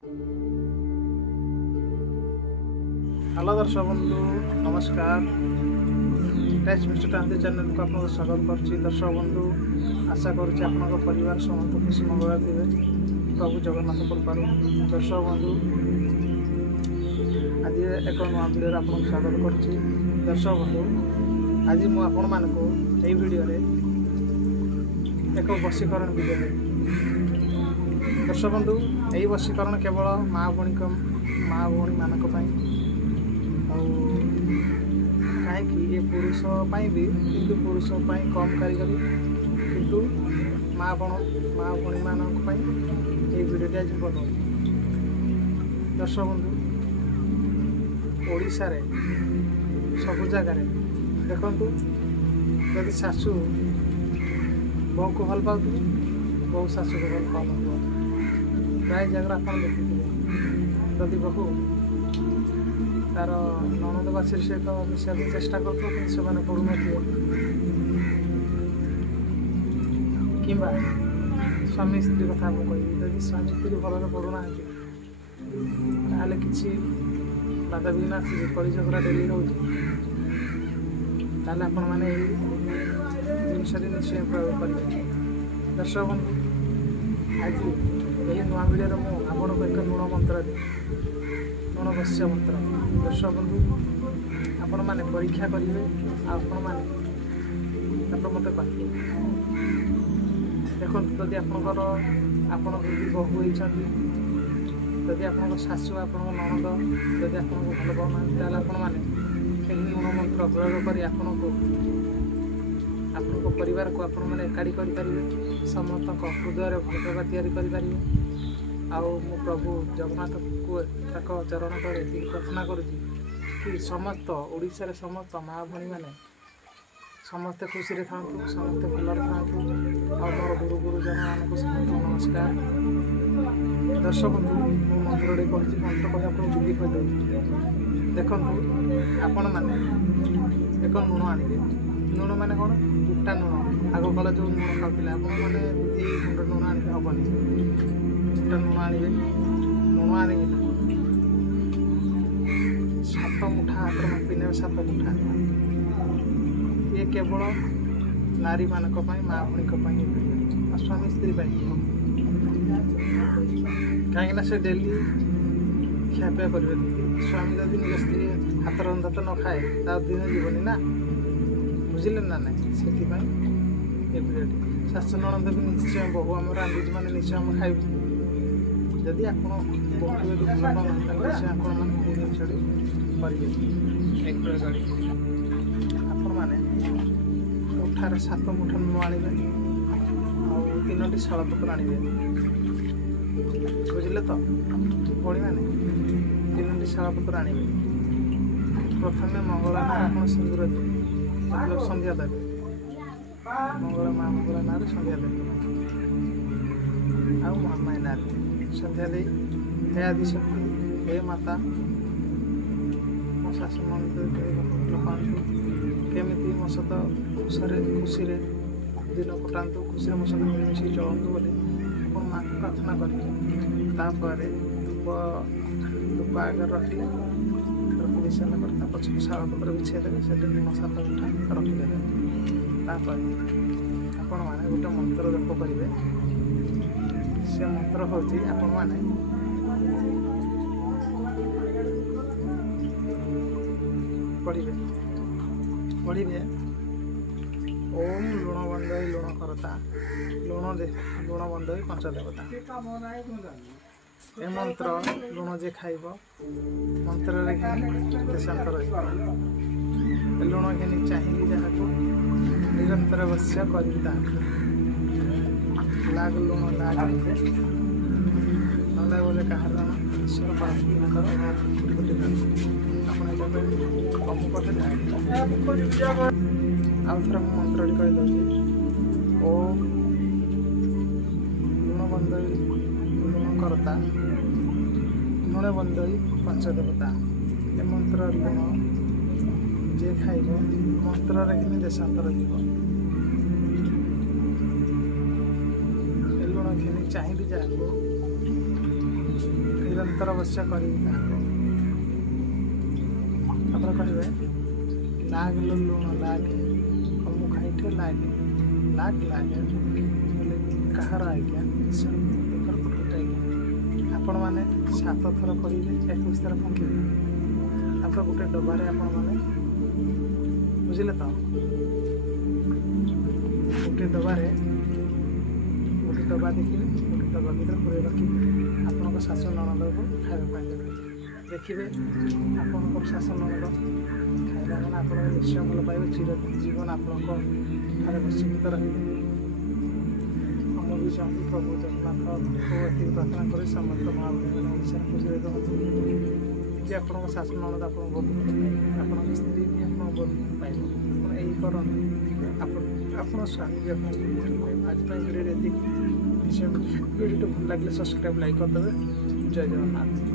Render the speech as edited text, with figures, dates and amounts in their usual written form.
Hello दर्शक बंधु नमस्कार। टेस्ट मिस्टर टांती चैनल को आपको स्वागत करुच्ची। दर्शक बंधु आशा करुच्ची आपन परिवार समस्त खुशी मंगल थे प्रभु जगन्नाथ कृपारू। दर्शक बंधु आज एक नुआ भिडियो आपको स्वागत करुच्ची। दर्शक बंधु आज मुझे भिडियो एक वशीकरण भिडियो। दर्शक बंधु यही वशीकरण केवल माँ भौणी मानक कहीं ये पुरुष भी किंतु पुरुष कम कारीगरी किंतु माँ भौणी मानक ये भिडियो आज बनाऊ। दर्शक बंधु ओडिशा रे सबु जगार देखु जदि शाशु बहु को भल पाऊ बहु शाशु को भल पाऊ प्राय जगह आप देखिए जदि बहु तार ननद बासी सहित मिसा चेष्टा कर पड़ू न कि स्वामी स्त्री कथा कह जदि स्वामी स्त्री भल पड़ूना कि बाधा विघ्न आस कली झगड़ा डेली रोचे आपण मैंने जिनस निश्चय प्रयोग करेंगे। दर्शक बंधु आज यही नुआ भिडियो मुझे एक लुण मंत्र दी लुण बस्य मंत्र। दर्शक बंधु आपण मैंने परीक्षा करेंगे आपण मैंने मत कहे देखो जदि आपणकर आपण बहु होती जदि आप शाशु आप ननद जदि आपको भल पाऊना मैंने लुण मंत्र प्रयोग कर परिवार को आपण मैंने एकाठी करेंगे समस्त हृदय भल पाइबा तैयारी करेंगे। आउ मु प्रभु जगन्नाथ को चरण कर प्रार्थना करुच्ची कि समस्त ओडिशा रे समस्त माँ भौणी मैंने समस्ते खुशी रे था समस्ते भलर था और मोर गुरु गुरुजन मानक समस्त नमस्कार। दर्शक बंधु मु मंत्र कहूँ मंत्र कह आप जुगी कहीदे देखु आपण मैंने एक लुण आनिबे लुण माने कौन कुटा लुण आग कला जो लुण खाऊले आप मैंने गुंड लुण आने हेनी कुटा लुण आनिबे लुण आने 7 मुठा हाथ मापी ने 7 मुठा ये केवल नारी मानक माँ भौणी स्वामी स्त्री कहीं से डेली खियापिया करेंगे स्वामी जब निज स्त्री हाथ रंधा तो न खाए दिन जीवनी ना बुझिले ना ना से शाशु ननद भी निश्चय बहु आम रांधुजी मैंने निश्चय आम खाइब जदि आप बहुत भल पाऊना निश्चय आपण मैंने करेंगे आपण मैंने मुठार 7 मुठा लुण आनिबे और 3टी शालपत्र आनिबे बुझिले तो भौणी मैंने 3टी शालपत्र आनिबे। प्रथम मंगला ना आप सिंदूर मतलब संध्या देवे मंगला माँ मंगला ना संध्या देवे आउ माँ ना संध्या दे हे आदि शक्ति हे माता मो शाशु ननद पाँचु केमी मो सहित खुशी दिन कटातु खुशी मो सहित मिलमिशी चलतु बोली माँ को प्रार्थना करेंगे। धूप आगे रखिले रखी सारा पछक शाल पत्र बिछेदेवे से लुण 7 मुठा रखिदेवे तापर आपण मैंने गोटे मंत्र जप करेंगे से मंत्र हूँ आपण मैंने पढ़े ओम लुण बंदई लुण करता लुण बंदई पंचदेवता ए मंत्र लुण जे खाइब मंत्र देशांतर लुण घिनी चाहिए जहाँ निरंतर अवश्य करी लाग लुण लाग ना बोले कहार ईश्वर प्रार्थना कर कम कटे आउ थर मंत्र कहीदे ओम लुण बंदई लुण करता लुण बंदई पंचदेवता ए मंत्र लुण जे खाइब मंत्र कि देशांतर जीव लुण घिनी चाहिए जहाँ ନିରନ୍ତର ଅବଶ୍ୟ କରିବି ତାହାକୁ। ତାପରେ କହିବେ ଲାଗେ ଲୁଣ ଲାଗେ ମୁଁ ଖାଇଠେ ଲାଗେ ଲାଗେ ବୋଲେ କାହାର ଆଜ୍ଞା ଈଶ୍ୱରଙ୍କର ପ୍ରକୃତ ଆଜ୍ଞା। ଆପଣମାନେ 7 ଥର କରିବେ 21 ଥର ଫୁଙ୍କିବେ। ତାପରେ ଗୋଟେ ଡବାରେ ଆପଣମାନେ ବୁଝିଲେ ତ ଗୋଟେ ଡବା ଦେଖିବେ ଗୋଟେ ଡବା ଭିତରେ ପୁରେଇ ରଖିବେ ଆପଣଙ୍କ ଶାଶୁ ନଣନ୍ଦକୁ ଖାଇବା ପାଇଁ ଦେବେ। ଦେଖିବେ ଆପଣଙ୍କର ଶାଶୁ ନଣନ୍ଦ ଖାଇବା ମାନେ ଆପଣଙ୍କୁ ନିଶ୍ଚୟ ଭଲ ପାଇବେ, ଜୀବନ ଆପଣଙ୍କ ଠାରେ ବଶୀଭୂତ ରହିବେ। ମୁଁ ବି ଚାହୁଁଛି ପ୍ରଭୁ ଜଗନ୍ନାଥଙ୍କୁ ଏତିକି ପ୍ରାର୍ଥନା କରି ସମସ୍ତ ମହାପ୍ରଭୁ ଓଡ଼ିଶାର ଖୁସିରେ ରୁହନ୍ତୁ ଯେ ଆପଣଙ୍କ ଶାଶୁ ନଣନ୍ଦ ଆପଣଙ୍କୁ ବହୁତ ଭଲ ପାଇବେ, ଆପଣଙ୍କ ସ୍ତ୍ରୀ ବି ଆପଣଙ୍କୁ ବହୁତ ଭଲ ପାଇବ। ଆପଣ ଏହି କରନ୍ତୁ, ଆପଣ ସ୍ୱାମୀ ବି ଆପଣଙ୍କୁ ଭଲ ପାଇବ। ଆଜି ପାଇଁ ଭିଡ଼ିଓରେ ଏତିକି। ଭିଡ଼ିଓଟି ଭଲ ଲାଗିଲେ ସବସ୍କ୍ରାଇବ୍ ଲାଇକ୍ କରିଦେବେ। ଜୟ ଜଗନ୍ନାଥ।